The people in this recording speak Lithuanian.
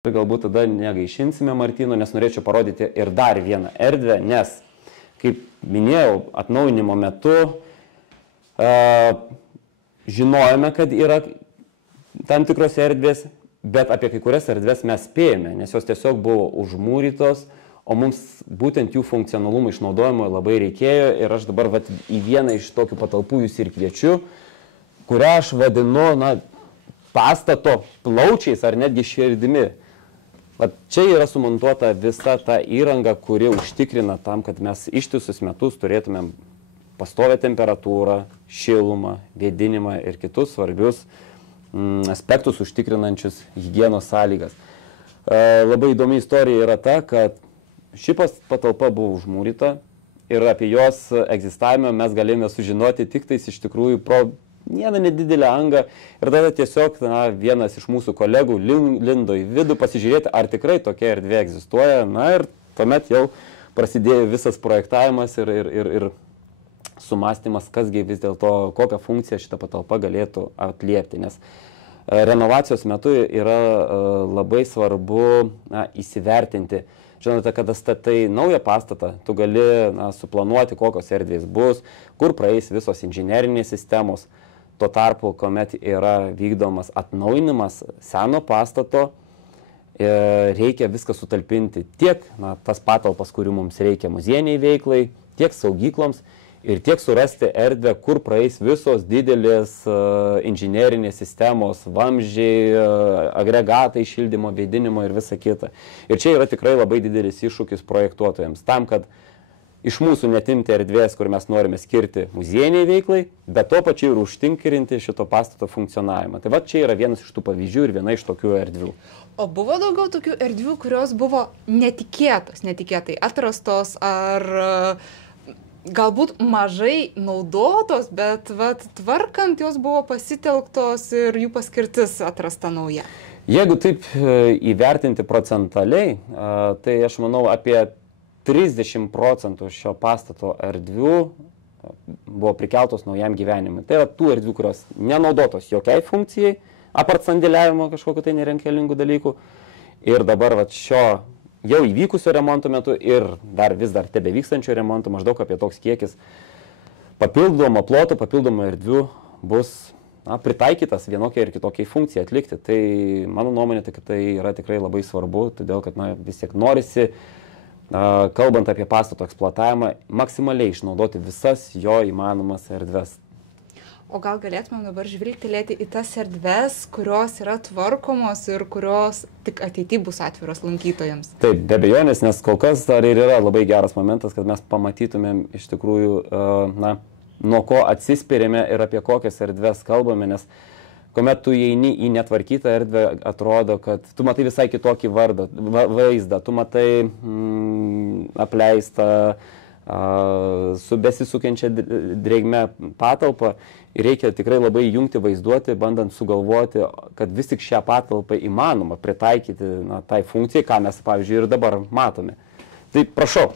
Ir galbūt tada negaišinsime Martyno, nes norėčiau parodyti ir dar vieną erdvę, nes, kaip minėjau, atnaujinimo metu žinojome, kad yra tam tikros erdvės, bet apie kai kurias erdvės mes spėjome, nes jos tiesiog buvo užmūrytos, o mums būtent jų funkcionalumo išnaudojimo labai reikėjo ir aš dabar į vieną iš tokių patalpų jūs ir kviečiu, kurią aš vadinu pastato plaučiais ar netgi širdimi. Čia yra sumontuota visa ta įranga, kuri užtikrina tam, kad mes ištisus metus turėtumėm pastovę temperatūrą, šilumą, vėdinimą ir kitus svarbius aspektus užtikrinančius higienos sąlygas. Labai įdomi istorija yra ta, kad ši patalpa buvo užmūryta ir apie jos egzistavimą mes galėjome sužinoti tik tais iš tikrųjų pro vieną nedidelę angą ir tada tiesiog vienas iš mūsų kolegų lindo į vidų pasižiūrėti, ar tikrai tokia erdvė egzistuoja. Ir tuomet jau prasidėjo visas projektavimas ir sumąstymas, kasgi vis dėlto, kokią funkciją šitą patalpą galėtų atliepti. Nes renovacijos metu yra labai svarbu įsivertinti. Žinote, kada statai naują pastatą, tu gali suplanuoti, kokios erdvės bus, kur praeis visos inžinerinės sistemos. Tuo tarpu, kuomet yra vykdomas atnaujinimas seno pastato, reikia viską sutalpinti tiek tas patalpas, kurių mums reikia muziejiniai veiklai, tiek saugykloms ir tiek surasti erdvę, kur praeis visos didelės inžinerinės sistemos, vamzdžiai, agregatai, šildymo, vėdinimo ir visa kita. Ir čia yra tikrai labai didelis iššūkis projektuotojams, tam, kad iš mūsų netimti erdvės, kur mes norime skirti muziejiniai veiklai, bet tuo pačiu ir užtinkrinti šito pastato funkcionavimą. Tai čia yra vienas iš tų pavyzdžių ir viena iš tokių erdvių. O buvo daugiau tokių erdvių, kurios buvo netikėtai atrastos ar galbūt mažai naudotos, bet tvarkant jos buvo pasitelktos ir jų paskirtis atrasta nauja? Jeigu taip įvertinti procentaliai, tai aš manau apie 30% šio pastato erdvių buvo prikeltos naujam gyvenimui. Tai yra tų erdvių, kurios nenaudotos jokiai funkcijai, apart sandėliavimo kažkokiu tai nereikalingų dalykų. Ir dabar šio jau įvykusio remonto metu ir vis dar tebevykstančio remonto maždaug apie toks kiekis papildomo ploto, papildomų erdvių bus pritaikytas vienokiai ir kitokiai funkcijai atlikti. Tai mano nuomonė, kad tai yra tikrai labai svarbu, todėl kad vis tiek norisi, kalbant apie pastato eksploatavimą, maksimaliai išnaudoti visas jo įmanomas erdves. O gal galėtumėm dabar žvilgtelėti į tas erdves, kurios yra tvarkomos ir kurios tik ateityje bus atviros lankytojams? Taip, be abejonės, nes kol kas dar ir yra labai geras momentas, kad mes pamatytumėm iš tikrųjų, nuo ko atsispirėme ir apie kokias erdves kalbame, nes kuomet tu įeini į netvarkytą erdvę, atrodo, kad tu matai visai kitokį vaizdą, tu matai apleistą, su besisukiančia drėgme patalpą ir reikia tikrai labai jungti vaizduoti, bandant sugalvoti, kad vis tik šią patalpą įmanoma pritaikyti tai funkcijai, ką mes, pavyzdžiui, ir dabar matome. Tai prašau.